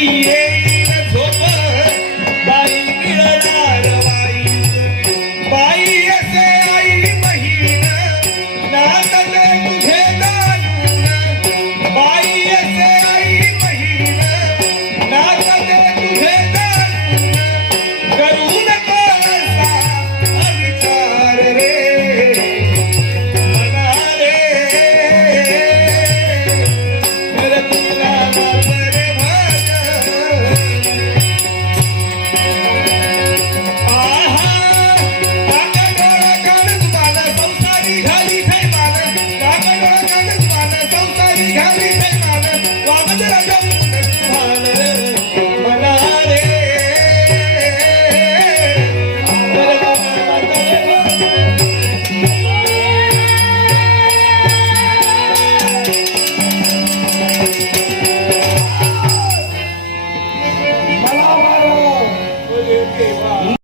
yeah.